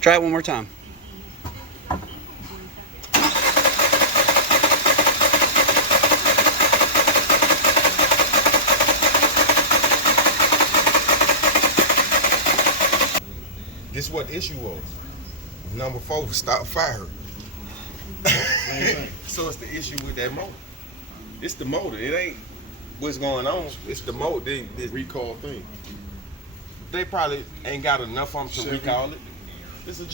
Try it one more time. This is what the issue was. Number 4 was stop firing. So it's the issue with that motor. It's the motor. It ain't what's going on. It's the motor. This Recall thing. they probably ain't got enough of them to recall it. It's a